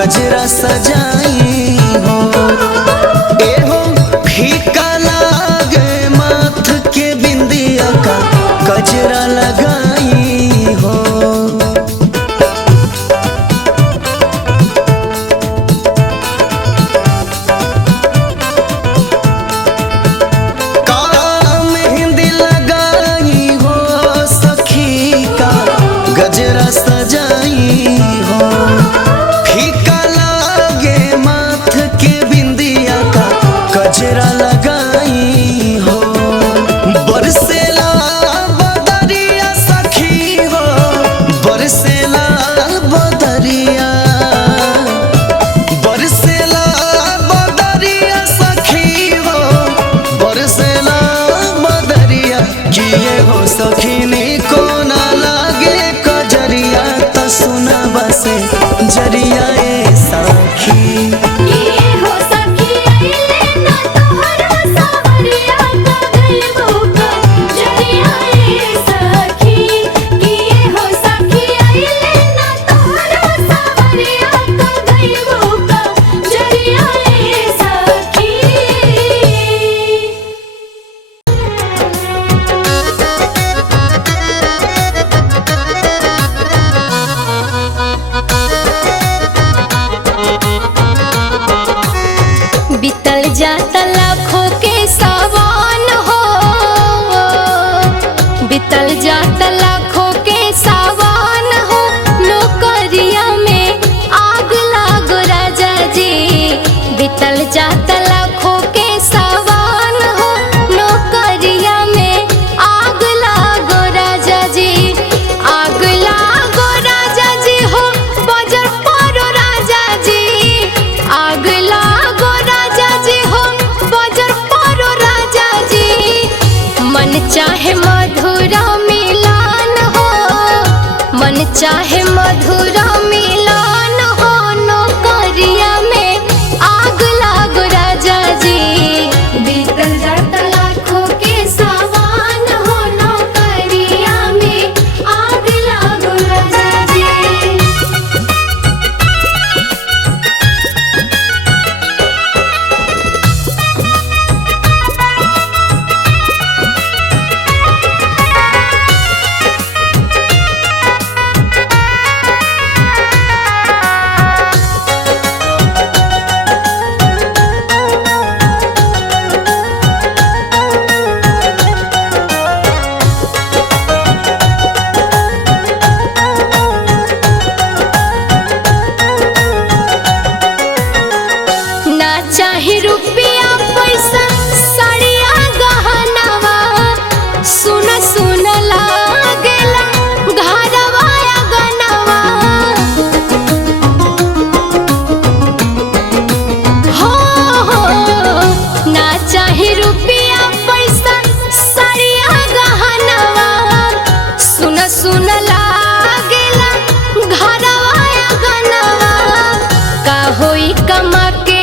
गजरा सजाई हो। ए हो फीका लागे माथ के बिंदिया का गजरा लगाई हो। गजरा सजाई हो फीका लागे माथ के बिंदिया का गजरा लगाई हो। बरसेला बदरिया सखी हो बरसेला बदरिया बरसेला बदरिया सखी हो बरसेला बदरिया किए हो सखीनी को ना लागे कजरिया तो सुना बसे जरिया ए सखी। बीतल जाता लाखों के सावन हो बीतल जाता लाखों के सावन हो। नौकरिया में आग लागो राजा जी बीतल जाता लाखों के सावन हो। नौकरिया में आग लागो राजा जी आग लागो राजा जी हो बजर परो राजा जी आग लागो मन चाहे मधुरा मिलन हो मन चाहे मधुरा मिलन हो। नौकरिया में आग लागो राजा जी बीतल जाता लाखों के सावन हो। नौकरिया में आग लागो राजा जी। चाहे रुपया पैसा साड़िया गहनावा सुना सुना लागेला घरवा आंगनवा हो ना चाहे रुपया पैसा साड़िया गहनावा सुना सुना लागेला घरवा आंगनवा। का होई कमा के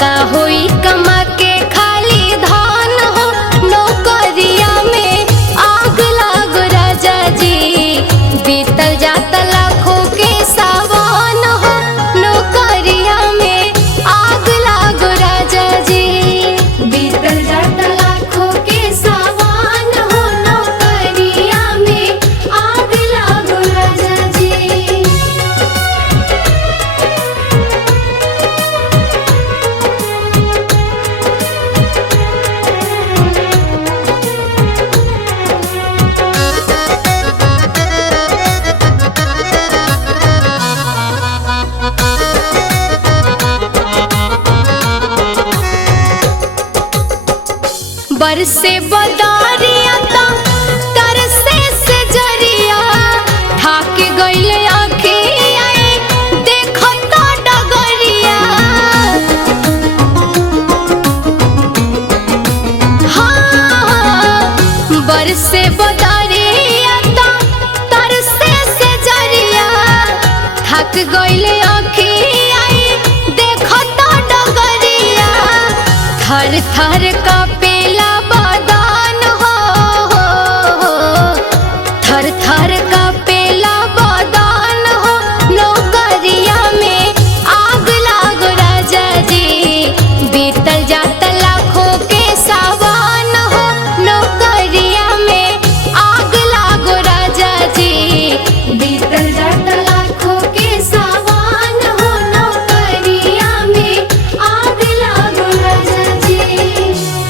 का होई कमा के खाली धान हो। नौकरिया में आग लागो राजा जी बीतल जाता लाखों के सावन हो। नौकरिया में आग लागो राजा जी बीतल जाता लाखों के सावन हो। नौकरिया में आग लागो राजा जी। बरसे बदरिया तरसे से जरिया ठाक गइले आँखिया देखो तो डगरिया। हाँ बरसे बदरिया तरसे से जरिया ठाक गइले आँखिया देखो तो डगरिया। थर थर का